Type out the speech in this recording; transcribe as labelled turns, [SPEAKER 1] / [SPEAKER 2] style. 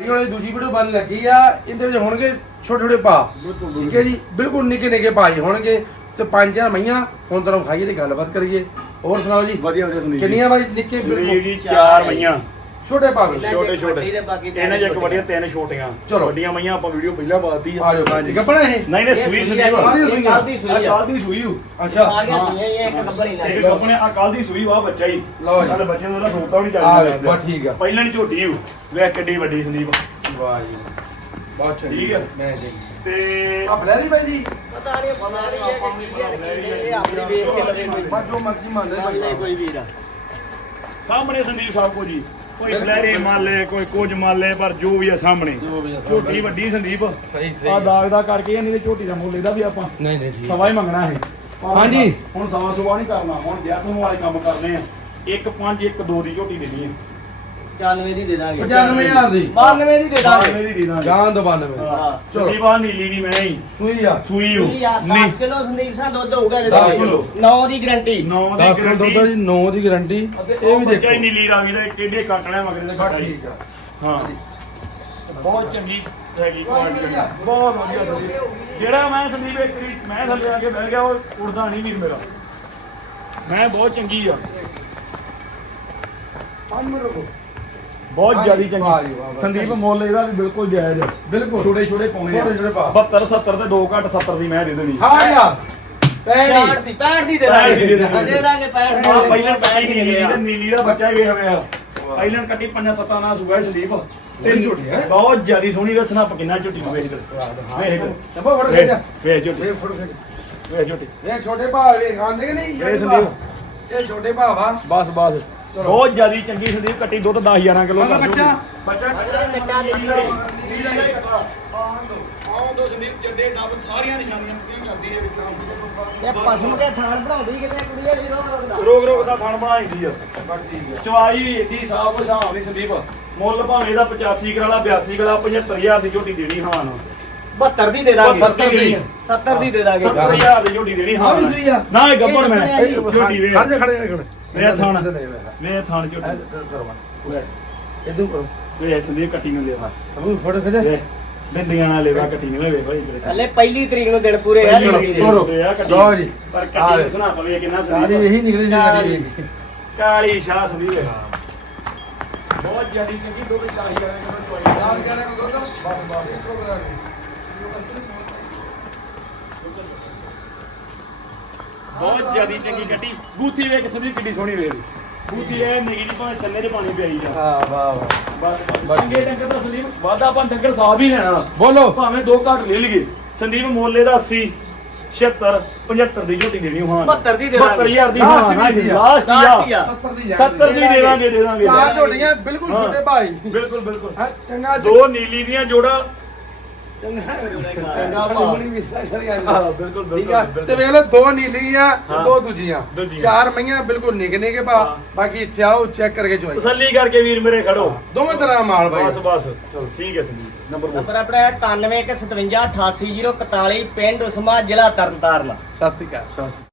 [SPEAKER 1] ਇਹ ਹੁਣ ਦੂਜੀ ਵੀਡੀਓ ਬਣ ਲੱਗੀ ਆ, ਇਹਦੇ ਵਿੱਚ ਹੋਣਗੇ ਛੋਟੇ ਛੋਟੇ ਪਾ, ਠੀਕ ਹੈ ਜੀ, ਬਿਲਕੁਲ ਨਿੱਕੇ ਨਿੱਕੇ ਭਾਈ ਹੋਣਗੇ ਤੇ 5000 ਮਈਆਂ। ਹੁਣ ਤੁਹਾਨੂੰ ਖਾਈਏ ਤੇ ਗੱਲਬਾਤ ਕਰੀਏ। ਹੋਰ ਸੁਣਾਓ ਜੀ?
[SPEAKER 2] ਵਧੀਆ ਵਧੀਆ ਸੁਣੀ
[SPEAKER 1] ਕਿੰਨੀਆਂ ਬਾਈ? ਨਿੱਕੇ ਬਿਲਕੁਲ
[SPEAKER 2] ਜੀ 4 ਮਈਆਂ
[SPEAKER 1] ਛੋਟੇ ਪਾ ਵੀ
[SPEAKER 2] ਛੋਟੇ ਛੋਟੇ ਇਹਨਾਂ 'ਚ ਇੱਕ ਵੱਡੀਆਂ 3 ਛੋਟੀਆਂ।
[SPEAKER 1] ਚਲੋ
[SPEAKER 2] ਵੱਡੀਆਂ ਮਈਆਂ ਆਪਾਂ ਵੀਡੀਓ ਪਹਿਲਾਂ ਪਾਤੀ
[SPEAKER 1] ਆ ਜਾਓ ਜੀ। ਗੱਪਣਾ ਇਹ
[SPEAKER 2] ਨਹੀਂ ਨਹੀਂ ਸੂਈ ਸੰਦੀਪ
[SPEAKER 1] ਸਾਰੀਆਂ ਸੂਈਆਂ।
[SPEAKER 3] ਕੱਲ ਦੀ ਸੂਈ ਆ,
[SPEAKER 2] ਕੱਲ ਦੀ ਸੂਈ ਹੂ।
[SPEAKER 1] ਅੱਛਾ
[SPEAKER 3] ਸਾਰੀਆਂ ਸੂਈਆਂ ਹੀ ਆ, ਇੱਕ ਗੱਬਰ ਹੀ
[SPEAKER 2] ਇੱਕ
[SPEAKER 3] ਲੱਗ
[SPEAKER 2] ਆਪਣੇ ਆ ਕੱਲ ਦੀ ਸੂਈ ਵਾ ਬੱਚਾ ਹੀ।
[SPEAKER 1] ਲਓ ਜੀ।
[SPEAKER 2] ਨਾਲੇ ਬੱਚੇ ਨੂੰ ਉਹਦਾ ਦੋਤਾ ਵੀ ਨਹੀਂ
[SPEAKER 1] ਆ ਵੇ
[SPEAKER 2] ਚੱਲਦਾ।
[SPEAKER 1] ਬਾ ਠੀਕ ਆ।
[SPEAKER 2] ਪਹਿਲਾਂ ਨਹੀਂ ਝੋਟੀ ਹੂ ਵੇਖ ਕਿੱਡੀ ਵੱਡੀ ਸੰਦੀਪ।
[SPEAKER 1] ਵਾਹ ਜੀ ਬਹੁਤ ਚੰਗੀ
[SPEAKER 2] ਠੀਕ ਆ।
[SPEAKER 1] ਮੈਂ ਜੀ
[SPEAKER 2] ਤੇ
[SPEAKER 1] ਆ ਬਲੈਰੀ ਬਾਈ ਜੀ
[SPEAKER 3] ਪਤਾ ਨਹੀਂ ਫਲਾਣੀ ਹੈ ਕਿ ਕੀ ਹੈ, ਇਹ ਆਪਣੀ ਵੇਖ ਕੇ ਲਵੇ ਕੋਈ
[SPEAKER 1] ਬਾ ਜੋ ਮਰਜ਼ੀ ਮੰਨ ਲੈ
[SPEAKER 3] ਮੰਨ ਲੈ ਕੋਈ ਵੀਰ ਆ।
[SPEAKER 2] ਸਾਹਮਣੇ ਸੰਦੀਪ ਸਾਹਿਬ ਕੋ ਜੀ ਕੋਈ ਫਲੈਰੀ ਮੰਨ ਲੈ ਕੋਈ ਕੁਝ ਮੰਨ ਲੈ ਪਰ ਜੋ ਵੀ ਆ ਸਾਹਮਣੇ ਝੋਟੀ ਵੱਡੀ ਸੰਦੀਪ।
[SPEAKER 1] ਸਹੀ
[SPEAKER 2] ਆ ਦਾਗ ਦਾ ਕਰਕੇ ਇਹਨੇ ਦੀ ਝੋਟੀ ਦਾ ਮੁੱਲ ਇਹਦਾ ਵੀ ਆਪਾਂ
[SPEAKER 1] ਨਹੀਂ ਨਹੀਂ ਠੀਕ
[SPEAKER 2] ਸਵਾ ਹੀ ਮੰਗਣਾ ਹੈ।
[SPEAKER 1] ਹਾਂਜੀ।
[SPEAKER 2] ਹੁਣ ਸਵਾ ਸੁਵਾ ਨਹੀਂ ਕਰਨਾ, ਹੁਣ ਜੈਸਮ ਵਾਲੇ ਕੰਮ ਕਰਨੇ ਆ। 1 5 1 2 ਦੀ ਝੋਟੀ ਦੇਣੀ ਹੈ।
[SPEAKER 3] 95 ਦੀ ਦੇ ਦਾਂਗੇ,
[SPEAKER 1] 95000 ਦੀ
[SPEAKER 3] 92 ਦੀ ਦੇ ਦਾਂਗੇ।
[SPEAKER 2] ਦੀ ਦੇ ਦਾਂਗੇ।
[SPEAKER 1] ਜਾਨ ਦੋ 92
[SPEAKER 2] ਹਾਂ
[SPEAKER 1] ਚਲੋ।
[SPEAKER 2] ਸੰਦੀਪ ਆ ਨੀਲੀ ਦੀ ਮੈਂ ਹੀ
[SPEAKER 1] ਸੂਈ ਆ
[SPEAKER 2] ਸੂਈ ਹੂੰ।
[SPEAKER 3] ਸੂਈ ਆ, 10 ਕਿਲੋ ਸੰਦੀਪ ਸਾਹਿਬ ਦੁੱਧ ਹੋਊਗਾ
[SPEAKER 2] 10 ਕਿਲੋ।
[SPEAKER 3] 9 ਦੀ ਗਾਰੰਟੀ।
[SPEAKER 2] 9 ਦੀ
[SPEAKER 1] 10 ਕਿਲੋ ਦੁੱਧ ਆ ਜੀ, 9 ਦੀ ਗਾਰੰਟੀ। ਇਹ ਵੀ
[SPEAKER 2] ਬੱਚਾ ਹੀ
[SPEAKER 1] ਦੇਖੋ
[SPEAKER 2] ਨੀਲੀ ਰੰਗ ਦਾ ਕਿਹੜੇ ਕੱਟਣਾ ਮਗਰੇ ਦਾ ਕੱਟਾ
[SPEAKER 1] ਠੀਕ ਆ।
[SPEAKER 2] ਹਾਂ ਬਹੁਤ ਚੰਗੀ ਹੈਗੀ ਕੁਆਲਿਟੀ, ਬਹੁਤ ਵਧੀਆ ਸੰਦੀਪ। ਜਿਹੜਾ ਮੈਂ ਸੰਦੀਪ ਇੱਕ ਵਾਰੀ ਮੈਂ ਥੱਲੇ ਆ ਕੇ ਬਹਿ ਗਿਆ ਉਹ ਉੜਦਾ ਨਹੀਂ ਵੀਰ ਮੇਰਾ। ਮੈਂ ਬਹੁਤ ਚੰਗੀ ਆ,
[SPEAKER 1] 5 ਮਿੰਟ ਰੁਕੋ।
[SPEAKER 2] ਬਹੁਤ ਜ਼ਿਆਦੀ
[SPEAKER 1] ਵਾਹ ਜੀ, ਵਾਹ,
[SPEAKER 2] ਚੰਗੀ
[SPEAKER 1] ਵਾਹ।
[SPEAKER 2] ਸੰਦੀਪ। ਮੁੱਲ ਇਹਦਾ ਵੀ ਬਿਲਕੁਲ ਜਾਇਜ਼ ਆ।
[SPEAKER 1] ਬਿਲਕੁਲ
[SPEAKER 2] ਛੋਟੇ ਛੋਟੇ ਪਾਉਣੇ ਆ।
[SPEAKER 1] ਛੋਟੇ ਛੋਟੇ ਪਾ।
[SPEAKER 2] 72 70 ਤੇ 2 ਘੱਟ 70 ਦੀ ਮੈਂ ਦੇ ਦੇਣੀ।
[SPEAKER 1] ਹਾਂ ਯਾਰ
[SPEAKER 3] 65 ਦੀ 65 ਦੀ ਦੇ ਦਾਂਗੇ, ਦੇ ਦਾਂਗੇ 65
[SPEAKER 2] ਆ
[SPEAKER 3] ਦੀ।
[SPEAKER 2] ਪਹਿਲਾਂ ਕੱਟੀ ਨੀਲੀ ਤੇ ਨੀਲੀ ਦਾ ਬੱਚਾ ਹੀ ਵੇਖ ਹੋਇਆ। ਪਹਿਲਾਂ ਕੱਟੀ 5 7 ਨਾਲ ਸੁਗਾ ਸੰਦੀਪ। ਤੇ
[SPEAKER 1] ਝੋਟੀ ਹੈ।
[SPEAKER 2] ਬਹੁਤ ਜ਼ਿਆਦੀ ਸੋਹਣੀ ਰਸਨਾ ਪਕਿਨਾ ਝੋਟੀ ਨੂੰ ਵੇਖ ਵੇਖ
[SPEAKER 1] ਚੱਬਾ ਫੜ ਕੇ ਜਾ।
[SPEAKER 2] ਵੇਖ ਝੋਟੀ
[SPEAKER 1] ਇਹ ਫੜ ਕੇ
[SPEAKER 2] ਵੇਖ ਝੋਟੀ
[SPEAKER 1] ਇਹ ਛੋਟੇ ਭਾ ਵੇ ਖਾਂਦੇ ਕਿ ਨਹੀਂ?
[SPEAKER 2] ਇਹ ਸੰਦੀਪ।
[SPEAKER 1] ਇਹ ਛੋਟੇ ਭਾ ਵਾ।
[SPEAKER 2] ਬਸ ਬਸ ਬਹੁਤ ਜ਼ਿਆਦੀ ਚੰਗੀ ਸੰਦੀਪ। ਕੱਟੀ ਦੁੱਧ 10 11 ਕਿਲੋ
[SPEAKER 1] ਮਤਲਬ ਬੱਚਾ
[SPEAKER 2] ਬੱਚਾ ਆਉਂ ਦੋ ਸੰਦੀਪ ਜੱਡੇ ਡੱਬ ਸਾਰੀਆਂ ਨਿਸ਼ਾਨੀਆਂ ਪੂਰੀਆਂ ਕਰਦੀ ਹੈ ਵਿੱਚ।
[SPEAKER 3] ਇਹ ਪਸਮ ਕੇ ਥਾਣ ਬਣਾਉਂਦੀ ਕਿਤੇ ਕੁੜੀਏ ਵੀਰੋ।
[SPEAKER 2] ਰੋਗ ਦਾ ਥਣ ਬਣਾ ਦਿੰਦੀ ਆ।
[SPEAKER 1] ਬਸ ਠੀਕ ਆ।
[SPEAKER 2] ਚਵਾਈ ਵੀ ਏਡੀ ਸਾਫ ਕੋਈ ਹਿਸਾਬ ਨਹੀਂ ਸੰਦੀਪ। ਮੁੱਲ ਭਾਵੇਂ ਇਹਦਾ 85 ਕਰਾਲਾ 82 ਕਰਾ 75000 ਦੀ ਝੋਟੀ ਦੇਣੀ ਹਾਂ ਨਾ।
[SPEAKER 3] 72 ਦੀ ਦੇ ਦਾਂਗੇ,
[SPEAKER 2] 72 ਦੀ
[SPEAKER 3] 70 ਦੀ ਦੇ ਦਾਂਗੇ।
[SPEAKER 2] 70000 ਦੀ ਝੋਟੀ ਦੇਣੀ ਹਾਂ
[SPEAKER 1] ਆ ਵੀ ਸਹੀ ਆ।
[SPEAKER 2] ਨਾ ਇਹ ਗੱਬੜ ਮੈਂ
[SPEAKER 3] ਇਹ
[SPEAKER 2] ਝੋਟੀ ਵੇ
[SPEAKER 1] ਖੜੇ ਖੜੇ ਖੜੇ
[SPEAKER 2] ਵੇ ਥਣ
[SPEAKER 1] ਇਧਰ
[SPEAKER 2] ਵੇ ਥਣ ਝੋਟੀ
[SPEAKER 1] ਕਰੋ।
[SPEAKER 2] ਵੇ ਸੰਦੀਪ ਕੱਟੀ ਨੂੰ ਲੈਵਾ
[SPEAKER 1] ਅਬੂ ਫੜ ਕੇ ਜਾ।
[SPEAKER 2] ਵੇ ਬਿੰਦੀਆਂ ਨਾਲ ਲੈਵਾ ਕੱਟੀ ਨੂੰ ਵੇ ਭਾਈ
[SPEAKER 3] ਹਲੇ ਪਹਿਲੀ ਤਰੀਕ ਨੂੰ ਦਿਨ ਪੂਰੇ ਆ।
[SPEAKER 1] ਲਓ ਜੀ।
[SPEAKER 2] ਪਰ ਕੱਟੀ ਨੂੰ ਸੁਣਾ ਪਵੇ ਕਿੰਨਾ
[SPEAKER 1] ਸਾਰੀ
[SPEAKER 2] ਸੰਦੀਪ
[SPEAKER 1] ਇਹੀ ਨਿਕਲੀ ਜੀ ਗੱਡੀ।
[SPEAKER 2] ਕਾਲੀ ਸ਼ਾਹ ਸੰਦੀਪ ਬਹੁਤ ਜ਼ਿਆਦੀ ਚੰਗੀ ਦੋ ਵਿੱਚ 10000 ਕਿਲੋ ਬਹੁਤ ਜ਼ਿਆਦੀ ਚੰਗੀ ਕੱਟੀ। ਬੂਥੀ ਵੇਖ ਸੰਦੀਪ ਕਿੱਡੀ ਸੋਹਣੀ ਵੇਖ ਬੂਥੀ ਐ ਨਿੱਕੀ ਜਿਹੀ ਭਾਵੇਂ ਛੱਲੇ 'ਚ ਪਾਣੀ ਪਿਆਈ ਜਾ।
[SPEAKER 1] ਹਾਂ ਵਾਹ ਵਾਹ।
[SPEAKER 2] ਬਸ ਚੰਗੇ ਡੰਗਰ ਦਾ ਸੰਦੀਪ ਵਾਧਾ ਆਪਾਂ ਡੰਗਰ ਸਾਫ ਹੀ ਲੈਣਾ।
[SPEAKER 1] ਬੋਲੋ।
[SPEAKER 2] ਭਾਵੇਂ 2 ਘੱਟ ਲੈ ਲਈਏ ਸੰਦੀਪ। ਮੁੱਲ ਇਹਦਾ 80 76 75 ਦੀ ਝੋਟੀ ਦੇਣੀ ਹਾਂ
[SPEAKER 3] 72 ਦੀ ਦੇ ਦਾਂਗੇ।
[SPEAKER 2] 72000 ਦੀ ਹਾਂ ਨਾ ਲਾਸਟ
[SPEAKER 3] ਲਾਸਟ
[SPEAKER 2] ਆ
[SPEAKER 3] ਆ।
[SPEAKER 1] 70 ਦੀ
[SPEAKER 2] 70 ਦੀ ਦੇਵਾਂਗੇ
[SPEAKER 1] ਚਾਰ ਝੋਟੀਆਂ ਬਿਲਕੁਲ
[SPEAKER 3] ਹਾਂ।
[SPEAKER 1] ਛੋਟੇ ਭਾਈ।
[SPEAKER 2] ਬਿਲਕੁਲ ਬਿਲਕੁਲ।
[SPEAKER 1] ਹਾਂ ਚੰਗਾ
[SPEAKER 2] ਦੋ ਨੀਲੀ ਦੀਆਂ ਜੋੜਾ
[SPEAKER 1] ਚੰਗਾ ਭਾਈ ਵੀ ਸਾਰੀ ਗੱਲ।
[SPEAKER 2] ਹਾਂ ਬਿਲਕੁਲ
[SPEAKER 1] ਠੀਕ ਆ।
[SPEAKER 2] ਬਿਲਕੁਲ
[SPEAKER 1] ਤੇ ਵੇਖ ਲਓ 2 ਨੀਲੀਆਂ
[SPEAKER 2] ਹਾਂ।
[SPEAKER 1] 2 ਦੂਜੀਆਂ
[SPEAKER 2] ਦੂਜੀਆਂ।
[SPEAKER 1] 4 ਮਈਆਂ ਬਿਲਕੁਲ ਨਿੱਕੇ ਨਿੱਕੇ ਭਾ।
[SPEAKER 2] ਹਾਂ।
[SPEAKER 1] ਬਾਕੀ ਇੱਥੇ ਆਓ ਚੈੱਕ ਕਰਕੇ ਚੋਈ।
[SPEAKER 2] ਤਸੱਲੀ ਕਰਕੇ ਵੀਰ ਮੇਰੇ ਖੜੋ।
[SPEAKER 1] ਦੋਵੇਂ ਤਰ੍ਹਾਂ ਦਾ ਮਾਲ ਬਾਈ।
[SPEAKER 2] ਬਸ ਬਸ ਚਲੋ ਠੀਕ ਹੈ ਸੰਦੀਪ। ਨੰਬਰ
[SPEAKER 3] ਨੰਬਰ ਆਪਣਾ ਹੈ 91 157 88 041 ਪਿੰਡ ਉਸਮਾ ਜ਼ਿਲ੍ਹਾ ਤਰਨਤਾਰਨ।
[SPEAKER 1] ਸਤਿ ਸ਼੍ਰੀ ਅਕਾਲ।